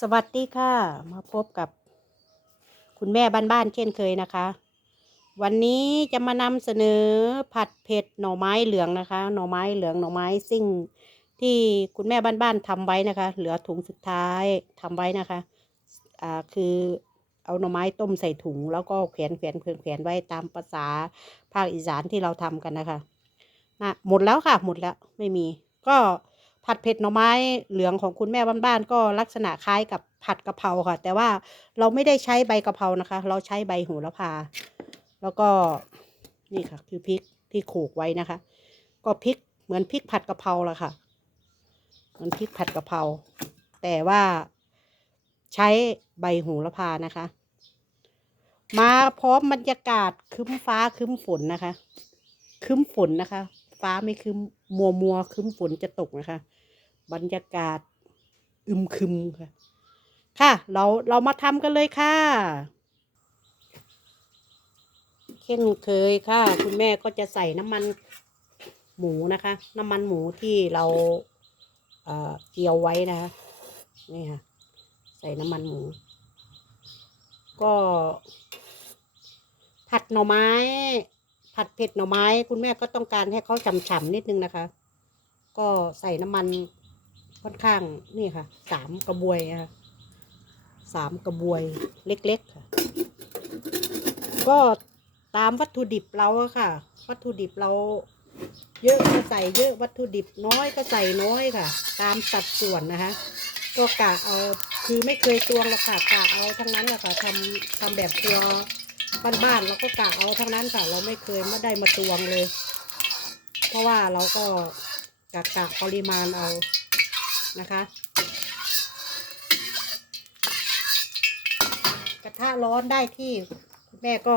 สวัสดีค่ะ มาพบกับ คุณแม่บ้านๆเช่นเคยนะคะ วันนี้จะมานำเสนอผัดเผ็ดหน่อไม้เหลืองนะคะ หน่อไม้เหลืองหน่อไม้ซิ่ง ที่คุณแม่บ้านๆทำไว้นะคะ เหลือถุงสุดท้ายทำไว้นะคะอ่าคือเอาหน่อไม้ต้มใส่ถุง แล้วก็แขวนแขวนแขวนแขวนไว้ตามภาษาภาคอีสานที่เราทำกันนะคะนะหมดแล้วค่ะหมดแล้วไม่มี ก็ ผัดเผ็ดหน่อไม้เหลืองของคุณแม่บ้านๆก็ลักษณะคล้ายกับผัดกะเพราค่ะ แต่ว่าเราไม่ได้ใช้ใบกะเพรานะคะ เราใช้ใบโหระพา แล้วก็นี่ค่ะ คือพริกที่โขกไว้นะคะ ก็พริกเหมือนพริกผัดกะเพราละค่ะเหมือนพริกผัดกะเพราแต่ว่าใช้ใบโหระพานะคะ มาพร้อมบรรยากาศครึ้มฟ้าครึ้มฝนนะคะครึ้มฝนนะคะ ฟ้าไม่ครึ้ม มัวมัวคึ้มฝนจะตกนะคะ บรรยากาศอึมครึมค่ะ ค่ะเราเรามาทำกันเลยค่ะเช่นเคยค่ะ คุณแม่ก็จะใส่น้ำมันหมูนะคะ น้ำมันหมูที่เราเอ่อเจียวไว้นะคะนี่ค่ะ ใส่น้ำมันหมู ก็ผัดหน่อไม้ ผัดเผ็ดหน่อไม้ คุณแม่ก็ต้องการให้เขาฉ่ำๆนิดนึงนะคะ ก็ใส่น้ำมันค่อนข้างนี่ค่ะสามกระบวยนะคะสามกระบวยเล็กๆค่ะ ก็ตามวัตถุดิบเราอะค่ะ วัตถุดิบเรา เยอะก็ใส่เยอะวัตถุดิบน้อยก็ใส่น้อยค่ะ ตามสัดส่วนนะคะก็กะเอาคือไม่เคยตวงหรอกค่ะกะเอาทั้งนั้นแหละค่ะทำทำแบบครัว บ้านๆเราก็กะเอาทั้งนั้นค่ะเราไม่เคยไม่ได้มาตวงเลย เพราะว่าเราก็กะกะปริมาณเอานะคะ กระทะร้อนได้ที่แม่ก็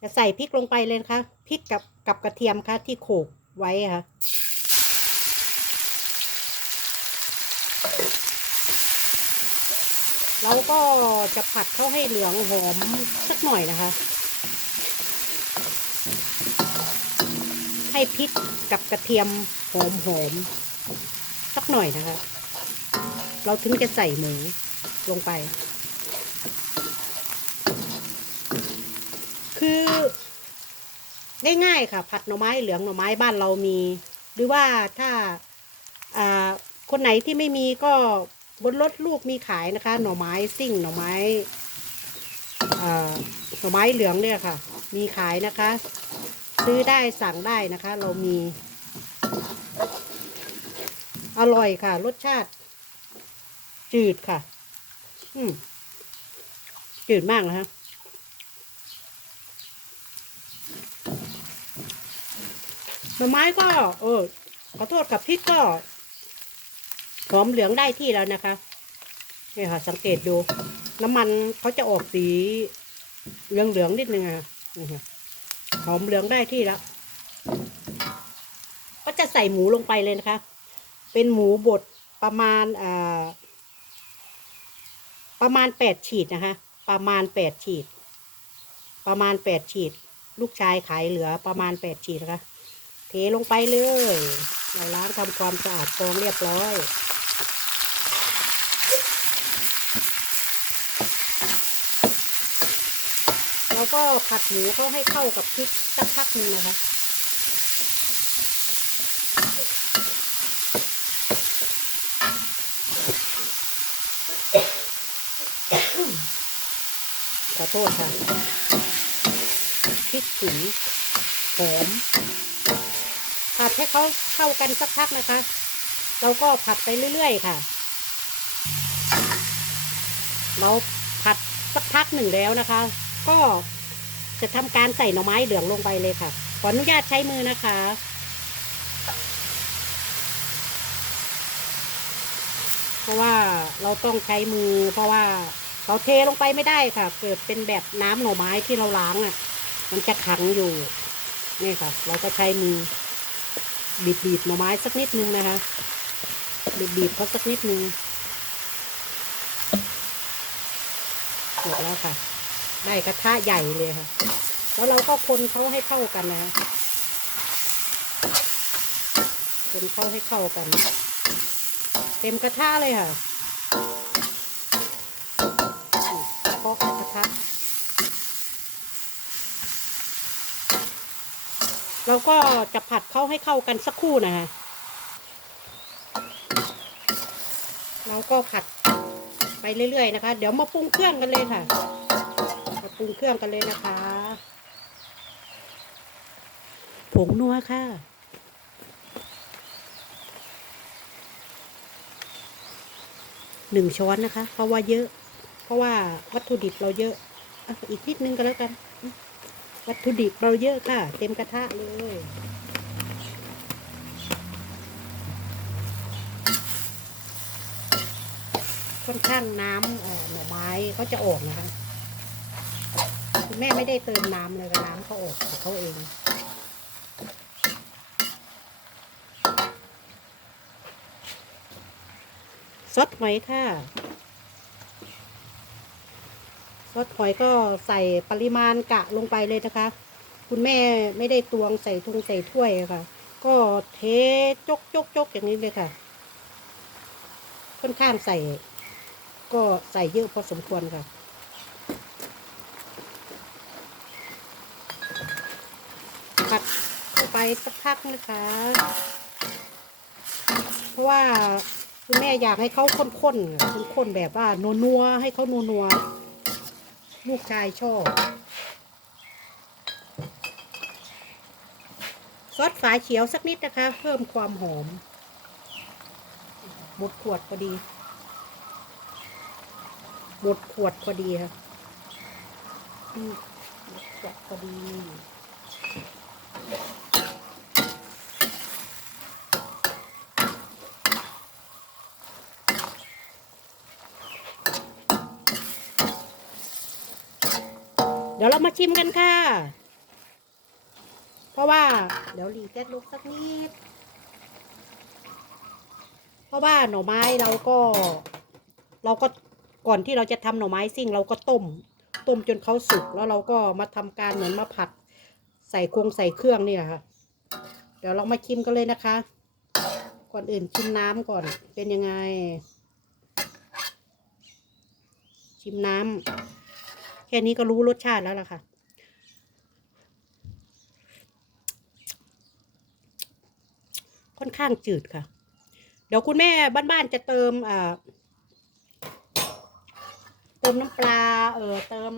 จะใส่พริกลงไปเลยนะคะพริกกับกับกระเทียมค่ะที่โขลกไว้ค่ะ เราก็จะผัดเข้าให้เหลืองหอมสักหน่อยนะคะ ให้พริกกับกระเทียมหอมหอมสักหน่อยนะคะ เราถึงจะใส่หมูลงไป คือง่ายๆค่ะ ผัดหน่อไม้เหลืองหน่อไม้บ้านเรามี หรือว่าถ้าคนไหนที่ไม่มีก็ บนรถลูกมีขายนะคะ หน่อไม้ซิ่งหน่อไม้หน่อไม้เหลืองเนี่ยค่ะ มีขายนะคะ ซื้อได้สั่งได้นะคะ เรามี อร่อยค่ะ รสชาติ จืดค่ะ อืมจืดมากนะคะหน่อไม้ก็ เออขอโทษกับพริกก็ หอมเหลืองได้ที่แล้วนะคะนี่ค่ะ สังเกตดู น้ำมันเขาจะออกสีเหลืองเหลืองนิดนึงอะหอมเหลืองได้ที่แล้ว ก็จะใส่หมูลงไปเลยนะคะ เป็นหมูบดประมาณอ่าประมาณแปดฉีดนะคะ ประมาณแปดฉีด ประมาณแปดฉีด ลูกชายขายเหลือประมาณแปดฉีดนะคะ เทลงไปเลย เราล้างทำความสะอาดกองเรียบร้อย แล้วก็ผัดหมูเขาให้เข้ากับพริกสักพักหนึ่งนะคะขอโทษค่ะพริกถึงหอมผัดให้เขาเข้ากันสักพักนะคะ เราก็ผัดไปเรื่อยๆค่ะ เราผัดสักพักหนึ่งแล้วนะคะ ก็ จะทำการใส่หน่อไม้เหลืองลงไปเลยค่ะ ขออนุญาตใช้มือนะคะ เพราะว่าเราต้องใช้มือ เพราะว่าเราเทลงไปไม่ได้ค่ะ เกิดเป็นแบบน้ำหน่อไม้ที่เราล้างอะ มันจะขังอยู่ นี่ค่ะ เราก็ใช้มือบีบบีบๆหน่อไม้สักนิดนึงนะคะบีบบีบๆเขาสักนิดนึงเสร็จแล้วค่ะ ได้กระทะใหญ่เลยค่ะ แล้วเราก็คนเขาให้เข้ากันนะคะคนเข้าให้เข้ากัน เต็มกระทะเลยค่ะนะคะเราก็จะผัดเข้าให้เข้ากันสักครู่นะคะเราก็ผัดไปเรื่อยๆนะคะ เดี๋ยวมาปรุงเครื่องกันเลยค่ะ ปรุงเครื่องกันเลยนะคะ ผงนัวค่ะ หนึ่งช้อนนะคะ เพราะว่าเยอะ เพราะว่าวัตถุดิบเราเยอะออีกนิดนึงก็แล้วกัน วัตถุดิบเราเยอะค่ะ เต็มกระทะเลยค่อนข้างน้ำหน่อไม้เขาจะออกนะคะ แม่ไม่ได้เติมน้ำเลยค่ะน้ำเขาออกของเขาเองซอสหอยค่ะซอสหอยก็ใส่ปริมาณกะลงไปเลยนะคะ คุณแม่ไม่ได้ตวงใส่ทุงใส่ถ้วยค่ะ ก็เทจกจกจกอย่างนี้เลยค่ะ ค่อนข้างใส่ ก็ใส่เยอะพอสมควรค่ะ ผัดเข้า ไปสักพักนะคะ เพราะว่าคุณแม่อยากให้เขาข้นๆข้นๆแบบว่านัวๆให้เขานัวๆลูกชายชอบซอสฝาเขียวสักนิดนะคะ เพิ่มความหอม หมดขวดพอดี หมดขวดพอดีค่ะอืมหมดขวดพอดี ดี๋ยวเรามาชิมกันค่ะ เพราะว่า เดี๋ยวรีแก๊สลุกสักนิด เพราะว่าหน่อไม้เราก็ เราก็ก่อนที่เราจะทำหน่อไม้ซิ่ง เราก็ต้ม ต้มจนเขาสุกแล้วเราก็มาทำการเหมือนมาผัด ใส่คงใส่เครื่องเนี่ยค่ะ เดี๋ยวเรามาชิมกันเลยนะคะ ก่อนอื่นชิมน้ำก่อนเป็นยังไง ชิมน้ำ แค่นี้ก็รู้รสชาติแล้วล่ะค่ะ ค่อนข้างจืดค่ะ เดี๋ยวคุณแม่บ้านๆจะเติมอ่าเติมน้ำปลา เออเติม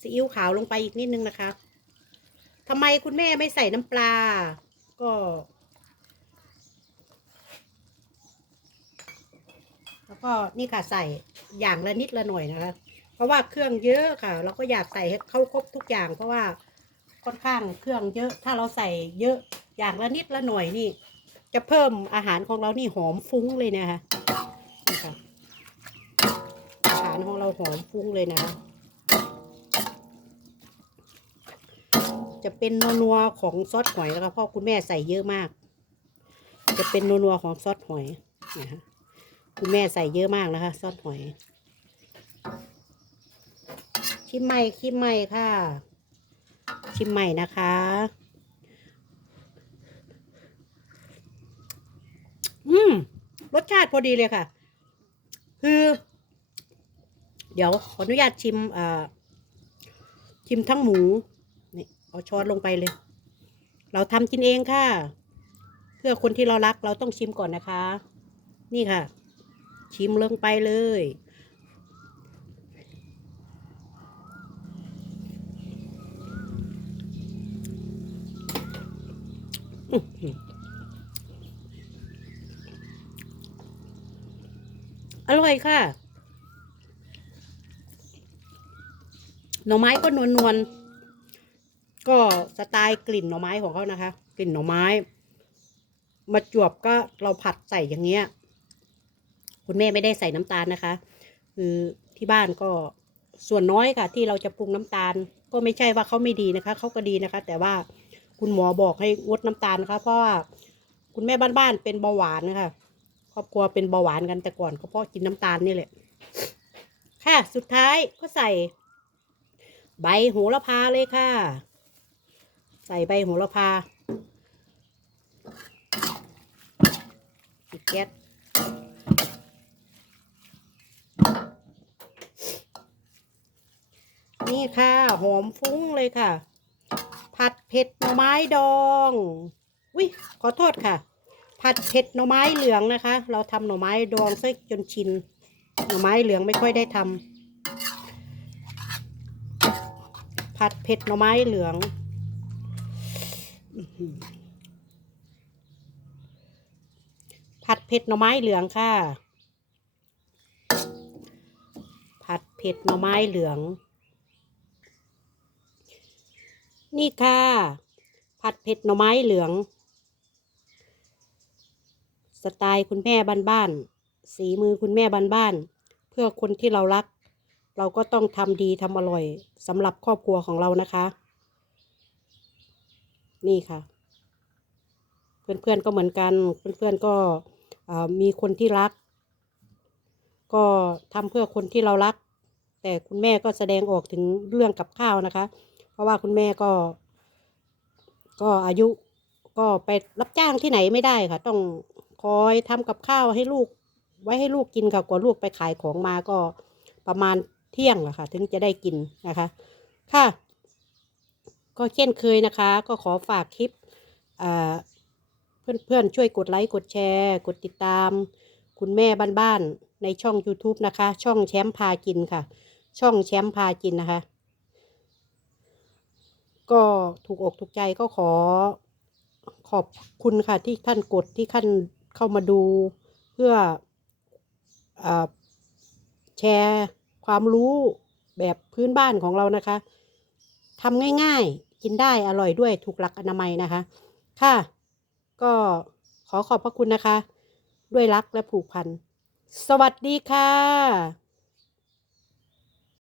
ซีอิ๊วขาวลงไปอีกนิดนึงนะคะทำไมคุณแม่ไม่ใส่น้ำปลา ก็ แล้ว ก็นี่ค่ะใส่อย่างละนิดละหน่อยนะคะ เพราะว่าเครื่องเยอะค่ะ เราก็อยากใส่ให้เข้าครบทุกอย่างเพราะว่าค่อนข้างเครื่องเยอะ ถ้าเราใส่เยอะอย่างละนิดละหน่อยนี่ จะเพิ่มอาหารของเรานี่หอมฟุ้งเลยนะคะนี่ค่ะอาหารของเราหอมฟุ้งเลยนะคะจะเป็นนัวๆของซอสหอยแล้วก็เพราะคุณแม่ใส่เยอะมาก จะเป็นนัวๆของซอสหอยนะคะ คุณแม่ใส่เยอะมากนะคะ ซอสหอย ชิมใหม่ชิมใหม่ค่ะ ชิมใหม่นะคะ อืม รสชาติพอดีเลยค่ะ คือ เดี๋ยวขออนุญาตชิมอ่าชิมทั้งหมูนี่เอาช้อนลงไปเลย เราทำกินเองค่ะ เพื่อคนที่เรารักเราต้องชิมก่อนนะคะ นี่ค่ะ ชิมลงไปเลย อร่อยค่ะ หน่อไม้ก็นวลนวลก็สไตล์กลิ่นหน่อไม้ของเขานะคะ กลิ่นหน่อไม้ มาจวบก็เราผัดใส่อย่างเงี้ย คุณแม่ไม่ได้ใส่น้ำตาลนะคะ คือที่บ้านก็ส่วนน้อยค่ะ ที่เราจะปรุงน้ำตาล ก็ไม่ใช่ว่าเขาไม่ดีนะคะเขาก็ดีนะคะ แต่ว่าคุณหมอบอกให้งดน้ำตาลนะคะ เพราะว่าคุณแม่บ้านๆเป็นเบาหวานนะคะครอบครัวเป็นเบาหวานกันแต่ก่อนก็เพราะกินน้ำตาลนี่แหละ ค่ะสุดท้ายก็ใส่ ใบโหระพาเลยค่ะ ใส่ใบโหระพาปิดแก๊ส นี่ค่ะ หอมฟุ้งเลยค่ะ ผัดเผ็ดหน่อไม้ดองอุ้ยขอโทษค่ะ ผัดเผ็ดหน่อไม้เหลืองนะคะ เราทำหน่อไม้ดองซะจนชิน หน่อไม้เหลืองไม่ค่อยได้ทำผัดเผ็ดหน่อไม้เหลืองผัดเผ็ดหน่อไม้เหลืองค่ะ ผัดเผ็ดหน่อไม้เหลือง นี่ค่ะ ผัดเผ็ดหน่อไม้เหลือง สไตล์คุณแม่บ้านๆสีมือคุณแม่บ้านๆเพื่อคนที่เรารัก เราก็ต้องทำดีทำอร่อยสำหรับครอบครัวของเรานะคะ นี่ค่ะ เพื่อนๆก็เหมือนกัน เพื่อนๆก็เอ่อมีคนที่รัก ก็ทำเพื่อคนที่เรารัก แต่คุณแม่ก็แสดงออกถึงเรื่องกับข้าวนะคะ เพราะว่าคุณแม่ก็ ก็อายุก็ไปรับจ้างที่ไหนไม่ได้ค่ะ ต้องคอยทำกับข้าวให้ลูก ไว้ให้ลูกกินค่ะกว่าลูกไปขายของมาก็ประมาณเที่ยงอะค่ะ ถึงจะได้กินนะคะ ค่ะ ก็เช่นเคยนะคะ ก็ขอฝากคลิปอ่าเพื่อนๆ ช่วยกดไลค์ กดแชร์ กดติดตาม คุณแม่บ้านๆในช่อง YouTube นะคะ ช่องแชมป์พากินค่ะ ช่องแชมป์พากินนะคะ ก็ถูกอกถูกใจก็ขอขอบคุณค่ะที่ท่านกดที่ท่านเข้ามาดูเพื่ออแชร์ความรู้แบบพื้นบ้านของเรานะคะทำง่ายๆ กินได้อร่อยด้วยถูกหลักอนามัยนะคะ ค่ะ ก็ขอขอบพระคุณนะคะ ด้วยรักและผูกพัน สวัสดีค่ะ